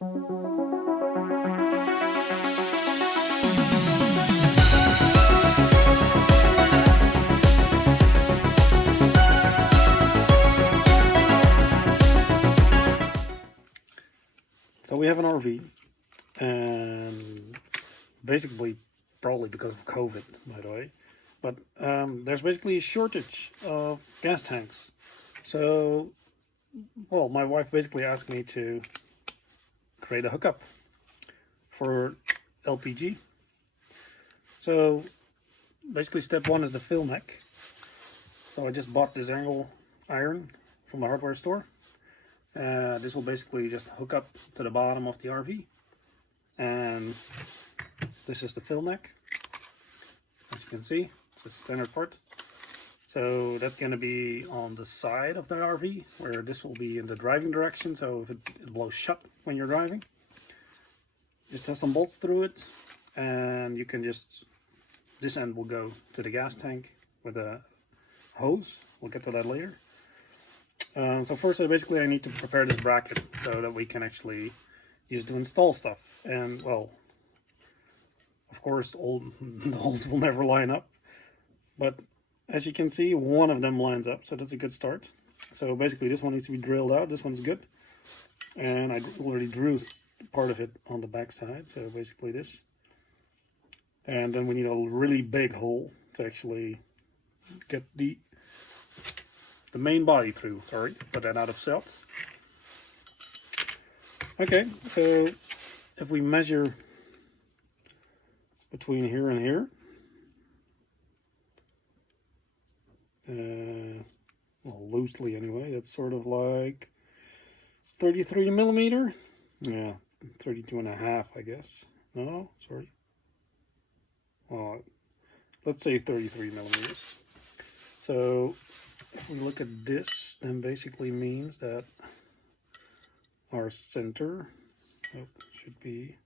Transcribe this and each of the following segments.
So we have an RV, and basically, probably because of COVID, by the way, but there's basically a shortage of gas tanks. So, well, my wife basically asked me to create a hookup for LPG. So, basically step one is the fill neck. So I just bought this angle iron from the hardware store. This will basically just hook up to the bottom of the RV, and this is the fill neck, as you can see, the standard part. So that's going to be on the side of the RV, where this will be in the driving direction, so if it blows shut when you're driving. Just have some bolts through it, and you can just, this end will go to the gas tank with a hose. We'll get to that later. So first, I need to prepare this bracket so that we can actually use to install stuff. And well, of course, all the holes will never line up, but as you can see, one of them lines up, so that's a good start. So basically, this one needs to be drilled out. This one's good, and I already drew part of it on the back side. So basically this, and then we need a really big hole to actually get the main body through. Sorry, put that out of sight. Okay, so if we measure between here and here, well, loosely anyway, that's sort of like 33 millimeter. Yeah, 32 and a half, I guess. No, sorry. Let's say 33 millimeters. So if we look at this, then basically means that our center should be,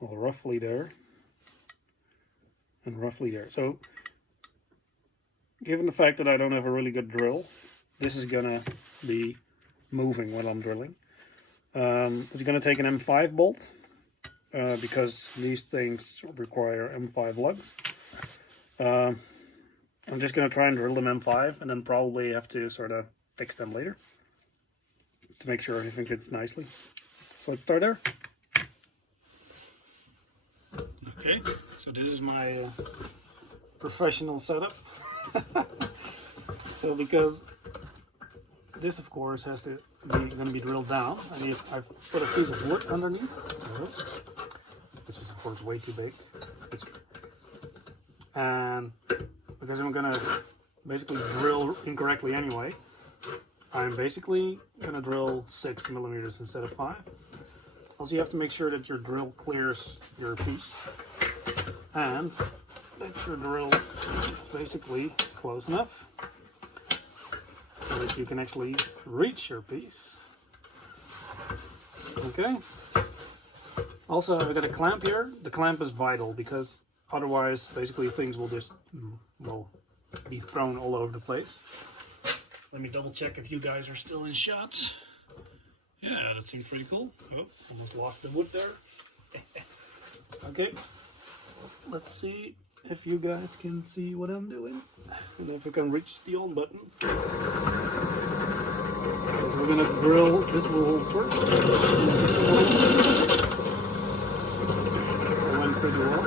well, roughly there and roughly there. So given the fact that I don't have a really good drill, this is gonna be moving when I'm drilling. It's gonna take an M5 bolt because these things require M5 lugs. I'm just going to try and drill them M5 and then probably have to sort of fix them later to make sure everything fits nicely. So let's start there. Okay, so this is my professional setup. So because this of course has to be going to be drilled down, I've put a piece of wood underneath, which is of course way too big. And because I'm gonna basically drill incorrectly anyway, I'm basically gonna drill 6 millimeters instead of 5. Also, you have to make sure that your drill clears your piece, and that your drill is basically close enough so that you can actually reach your piece. Okay. Also, I've got a clamp here. The clamp is vital because otherwise, basically, things will just be thrown all over the place. Let me double check if you guys are still in shot. Yeah, that seems pretty cool. Oh, almost lost the wood there. Okay, let's see if you guys can see what I'm doing and if I can reach the on button. Okay, so we're gonna drill this hole first. It went pretty well.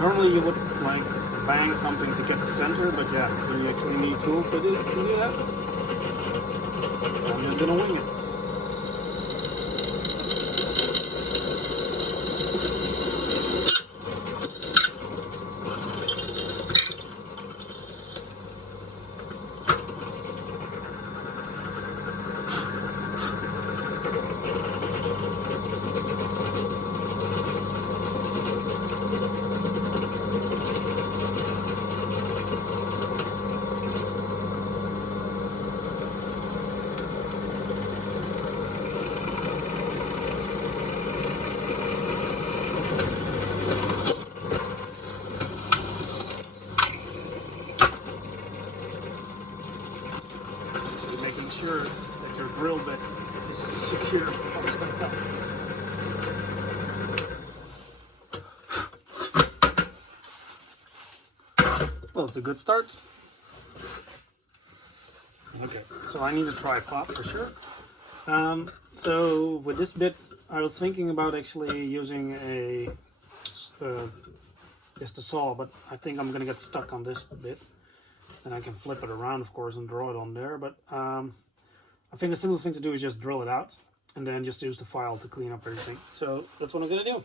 Normally you would like bang something to get the center, but yeah, you actually need tools to do that. So I'm just gonna wing it. your drill bit is secure. Well, it's a good start. Okay, so I need a tripod for sure. So with this bit, I was thinking about actually using just a saw, but I think I'm gonna get stuck on this bit. Then I can flip it around, of course, and draw it on there. But I think the simplest thing to do is just drill it out, and then just use the file to clean up everything. So that's what I'm gonna do.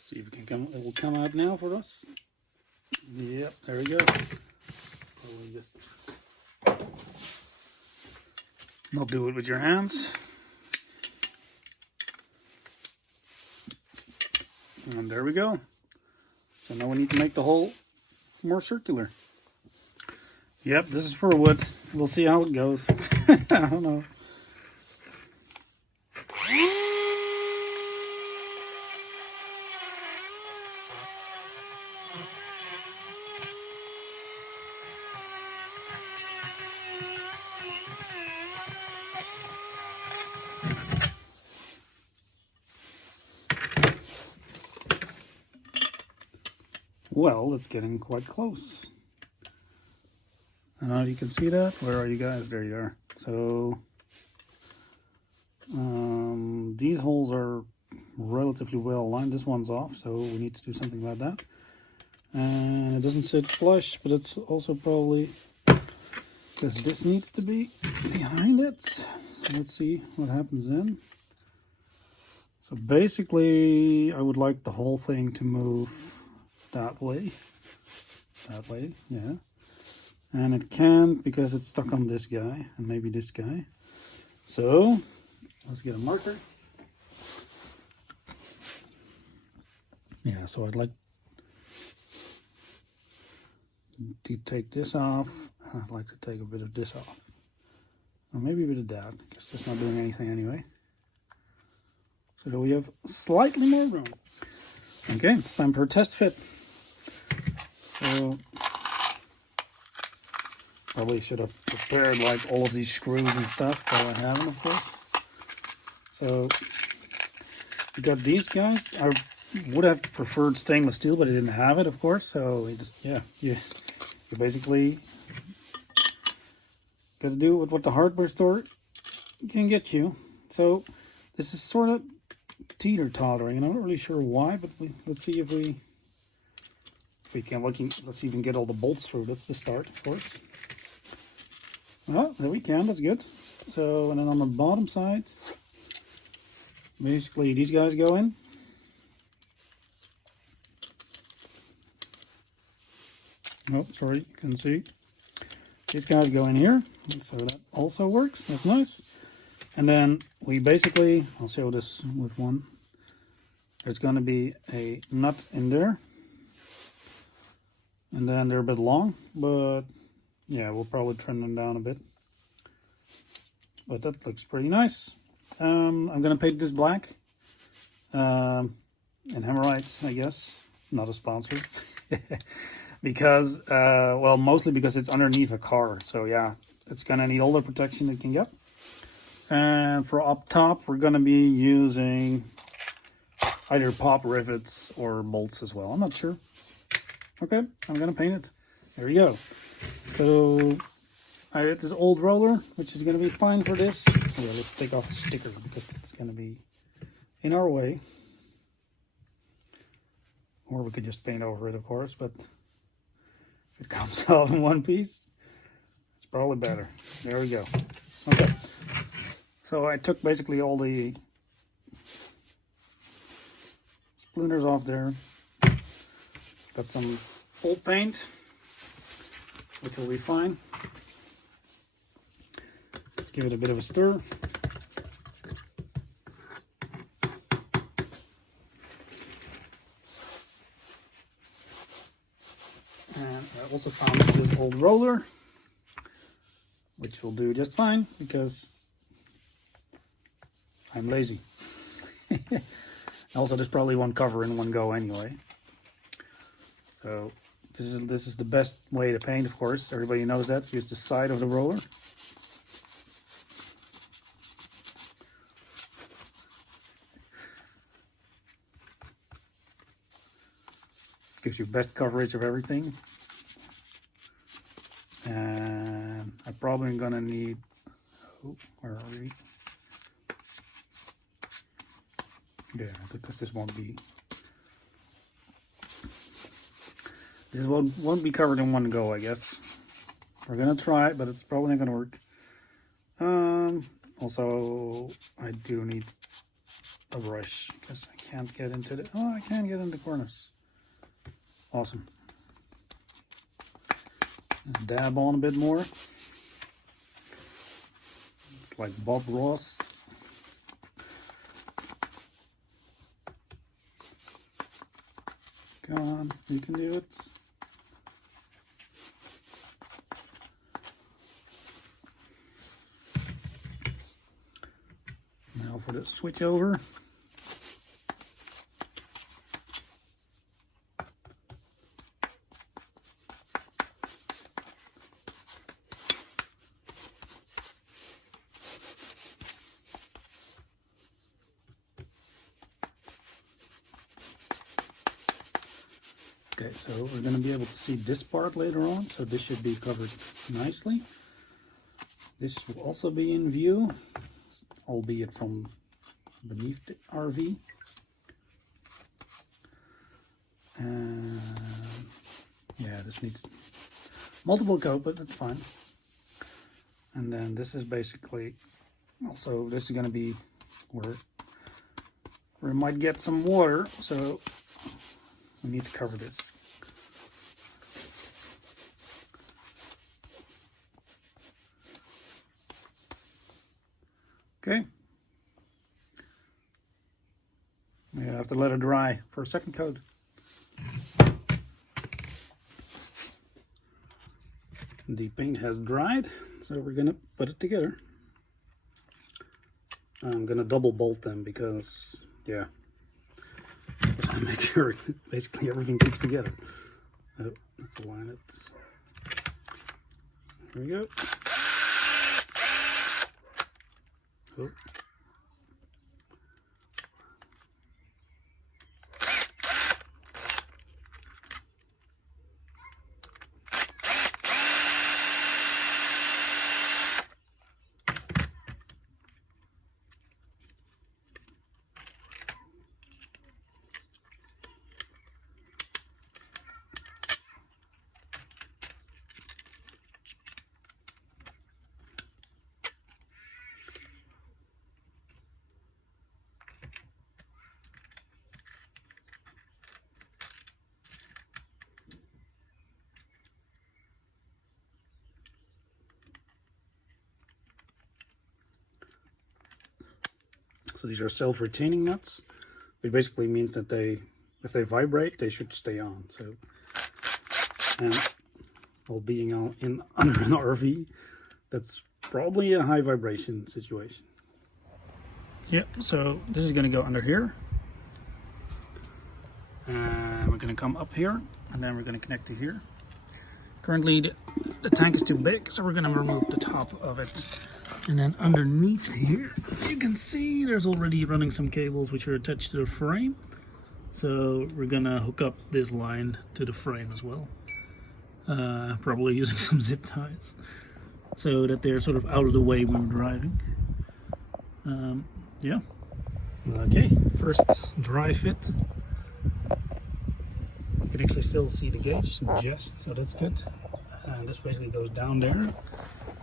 See if it will come out now for us. Yep, there we go. Probably just not do it with your hands. And there we go. So now we need to make the hole more circular. Yep, this is for wood. We'll see how it goes. I don't know. Well, it's getting quite close. I don't know if you can see that. Where are you guys? There you are. So these holes are relatively well aligned. This one's off, so we need to do something about that. And it doesn't sit flush, but it's also probably because this needs to be behind it. So let's see what happens then. So basically, I would like the whole thing to move that way, yeah. And it can't because it's stuck on this guy and maybe this guy. So let's get a marker. Yeah, so I'd like to take this off. I'd like to take a bit of this off. Or maybe a bit of that, because it's not doing anything anyway. So that we have slightly more room. Okay, it's time for a test fit. So probably should have prepared like all of these screws and stuff, but I haven't, of course. So we got these guys. I would have preferred stainless steel, but I didn't have it, of course. So we just, yeah, you basically got to do with what the hardware store can get you. So this is sort of teeter-tottering, and I'm not really sure why, but let's see if we can. Let's see if we can get all the bolts through. That's the start, of course. Well, there we can. That's good. So, and then on the bottom side, basically these guys go in. Oh, sorry, you can see. These guys go in here, so that also works. That's nice. And then we basically, I'll show this with one. There's going to be a nut in there. And then they're a bit long, but yeah, we'll probably trim them down a bit. But that looks pretty nice. I'm going to paint this black. And Hemorrhoids, I guess. Not a sponsor. Because, well, mostly because it's underneath a car. So yeah, it's going to need all the protection it can get. And for up top, we're going to be using either pop rivets or bolts as well. I'm not sure. Okay, I'm going to paint it. There we go. So I got this old roller, which is going to be fine for this. Yeah, let's take off the sticker because it's going to be in our way. Or we could just paint over it, of course, but it comes off in one piece. probably better. There we go. Okay. So I took basically all the splinters off there. Got some old paint, which will be fine. Let's give it a bit of a stir. And I also found this old roller, which will do just fine because I'm lazy. Also, there's probably one cover in one go anyway. So this is the best way to paint, of course. Everybody knows that. Use the side of the roller. Gives you best coverage of everything. And I'm probably gonna need, oh, where are we? Yeah, because this won't be covered in one go, I guess. We're gonna try it, but it's probably not gonna work. Also, I do need a brush because I can't get into the, oh, I can get into the corners. Awesome. Just dab on a bit more. It's like Bob Ross. Come on, you can do it. Now for the switch over. Okay, so we're going to be able to see this part later on, so this should be covered nicely. This will also be in view, albeit from beneath the RV. And yeah, this needs multiple coat, but that's fine. And then this is basically also, this is going to be where we might get some water, so we need to cover this. Okay. We have to let it dry for a second coat. The paint has dried, so we're gonna put it together. I'm gonna double bolt them because, yeah, I make sure basically everything keeps together. Oh, let's align it. Here we go. Oh. So these are self-retaining nuts, which basically means that if they vibrate, they should stay on. So, and while being under an RV, that's probably a high vibration situation. Yep. So this is going to go under here, and we're going to come up here, and then we're going to connect to here. Currently, the tank is too big, so we're going to remove the top of it. And then underneath here, you can see there's already running some cables which are attached to the frame. So we're gonna hook up this line to the frame as well. Probably using some zip ties, so that they're sort of out of the way when we're driving. Yeah. Okay, first dry fit. You can actually still see the gauge just, so that's good. and this basically goes down there.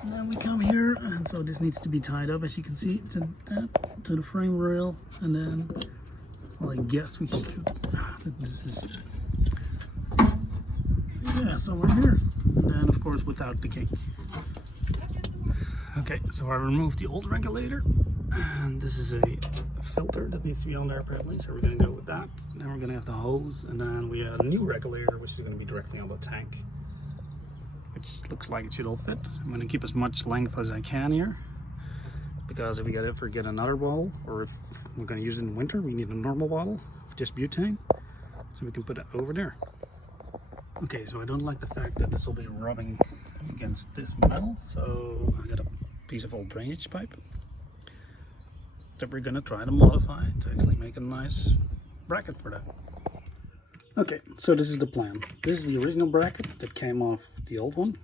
And then we come here, and so this needs to be tied up, as you can see, to the frame rail, and then, well, I guess we should. This is, yeah, somewhere here, and then of course without the kink. Okay, so I removed the old regulator, and this is a filter that needs to be on there apparently, so we're going to go with that. Then we're going to have the hose, and then we add a new regulator, which is going to be directly on the tank, which looks like it should all fit. I'm going to keep as much length as I can here, because if we ever get another bottle, or if we're going to use it in winter, we need a normal bottle of just butane, so we can put it over there. Okay, so I don't like the fact that this will be rubbing against this metal, so I got a piece of old drainage pipe that we're going to try to modify to actually make a nice bracket for that. Okay, so this is the plan. This is the original bracket that came off the old one,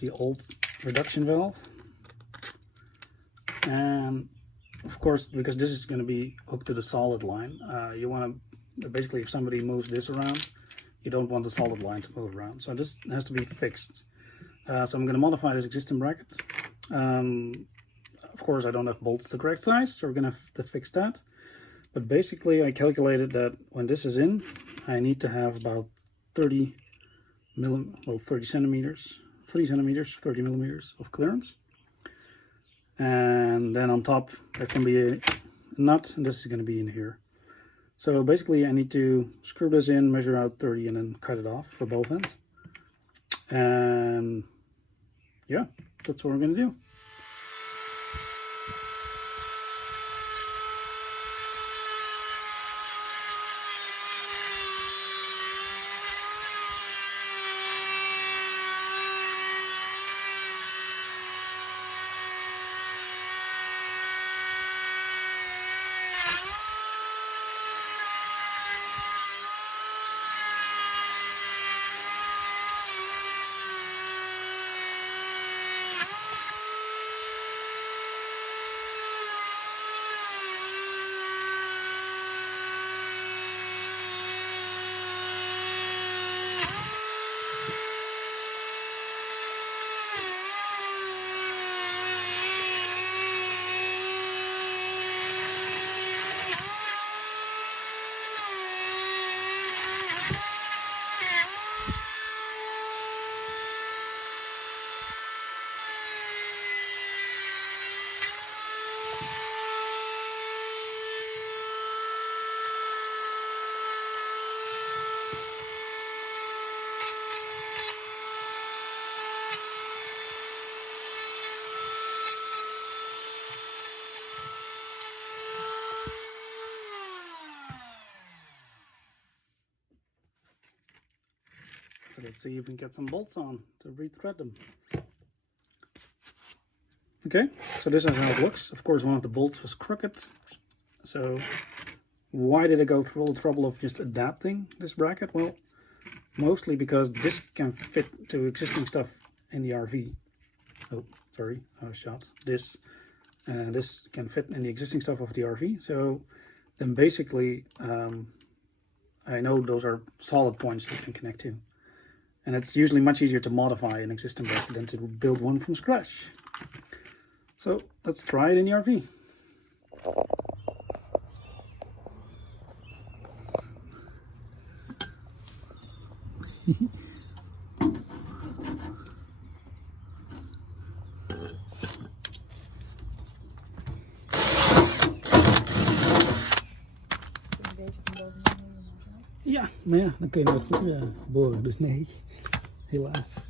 the old reduction valve, and of course, because this is going to be hooked to the solid line, you want to basically, if somebody moves this around, you don't want the solid line to move around, so this has to be fixed. So I'm going to modify this existing bracket. Of course, I don't have bolts the correct size, so we're going to have to fix that. But basically, I calculated that when this is in, I need to have about 30 centimeters, 30 millimeters of clearance. And then on top, there can be a nut, and this is going to be in here. So basically, I need to screw this in, measure out 30, and then cut it off for both ends. And yeah, that's what we're going to do. Let's see if we can get some bolts on to rethread them. Okay, so this is how it looks. Of course, one of the bolts was crooked. So why did I go through all the trouble of just adapting this bracket? Well, mostly because this can fit to existing stuff in the RV. Oh, sorry, I was shot. This can fit in the existing stuff of the RV. So then basically, I know those are solid points that can connect to. And it's usually much easier to modify an existing bracket than to build one from scratch. So let's try it in the RV. Ja, maar ja, dan kun je nog goed boren, dus nee, helaas.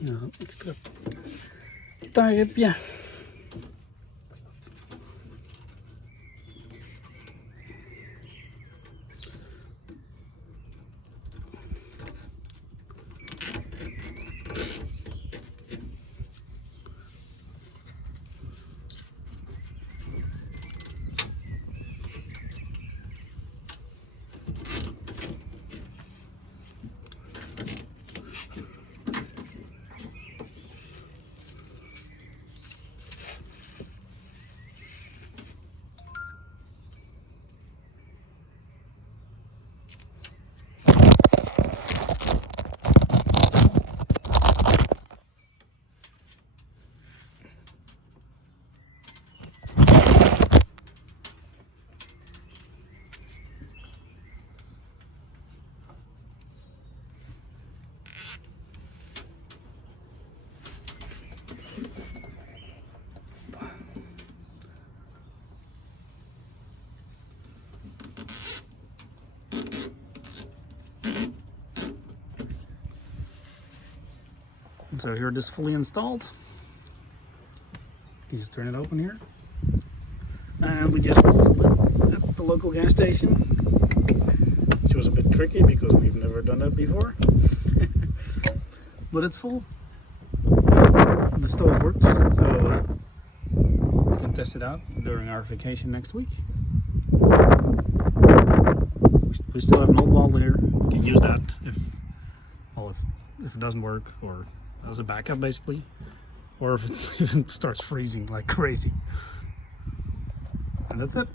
Nou, extra taartje. So here it is fully installed. You just turn it open here. And we just filled it at the local gas station, which was a bit tricky because we've never done that before. But it's full. The stove works, so we can test it out during our vacation next week. We still have an old bottle here. We can use that if it doesn't work, or as a backup basically, or if it starts freezing like crazy. And that's it.